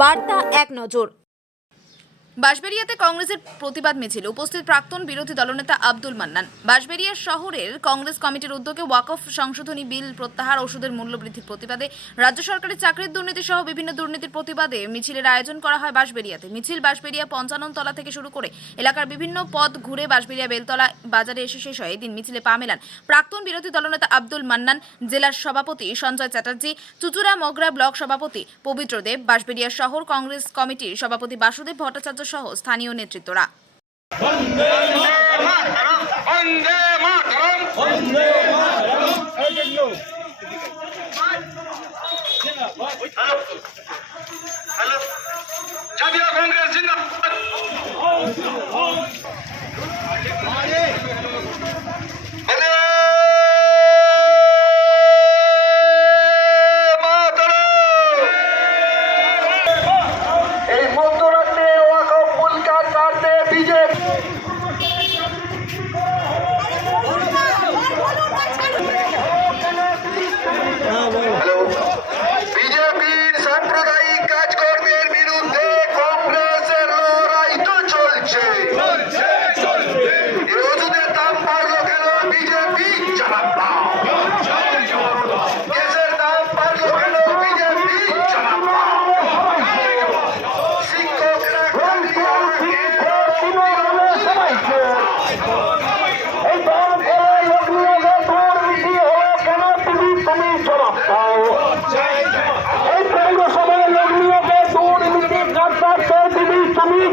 বার্তা এক নজর। বাঁশবেড়িয়াতে কংগ্রেসের প্রতিবাদ মিছিল, উপস্থিত প্রাক্তন বিরোধী দলনেতা আব্দুল মান্নান। বাঁশবেড়িয়া শহরের কংগ্রেস কমিটির উদ্যোগে ওয়াকফ সংশোধনী বিল প্রত্যাহার, ওষুধের মূল্য বৃদ্ধির প্রতিবাদে, রাজ্য সরকারের চাকরির দুর্নীতি সহ বিভিন্ন দুর্নীতির প্রতিবাদে মিছিলের আয়োজন করা হয় বাঁশবেড়িয়াতে। মিছিল বাঁশবেড়িয়া ৫৫ তলা থেকে শুরু করে এলাকার বিভিন্ন পথ ঘুরে বাঁশবেড়িয়া বেলতলা বাজারে এসে শেষ হয়। এদিন মিছিলে পা মেলান প্রাক্তন বিরোধী দলনেতা আব্দুল মান্নান, জেলার সভাপতি সঞ্জয় চ্যাটার্জি, চুচুড়া মগরা ব্লক সভাপতি পবিত্র দেব, বাঁশবেড়িয়া শহর কংগ্রেস কমিটির সভাপতি বাসুদেব ভট্টাচার্য সহ স্থানীয় নেতৃত্বরা। জাতীয় কংগ্রেস জিন্দাবাদ। এই মধ্যরাত্রে ওয়াকফ মুলকার কাটতে বিজেপি বিজেপির সাম্প্রদায়িক কাজকর্মের বিরুদ্ধে কংগ্রেসের লড়াই তো চলছে। ওষুধের দাম বাড়লো কেন? বিজেপি জবাব দাও। গ্যাসের দাম বাড়লো কেন? বিজেপি জবাব দাও। শিক্ষকরা এই দল করে লোক নিয়ে দুর্নীতি হলো কেন? তুমি জবাব দাও। এই পৌরসভায় লোক নিয়ে দুর্নীতি করতে তুমি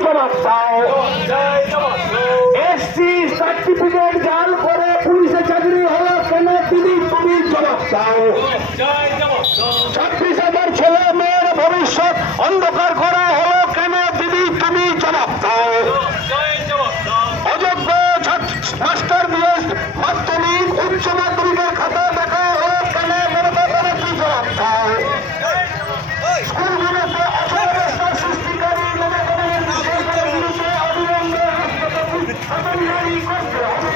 জবাব দাও। এসসি সার্টিফিকেট জাল করে পুলিশে চাকরি হলো কেন? তুমি জবাব দাও। 26,000 ছেলে মেয়ের ভবিষ্যৎ অন্ধকার করা হলো কেন? তুমি জবাব দাও। অযোগ্য মাস্টার দিয়ে মাধ্যমিক উচ্চ মাধ্যমিকের খাতা দেখা হলো কেন? কি জবাব দাও। স্কুলগুলোতে অপব্যবস্থা সৃষ্টিকারী মনোভাবের বিরুদ্ধে অবিলম্বে করতে হবে।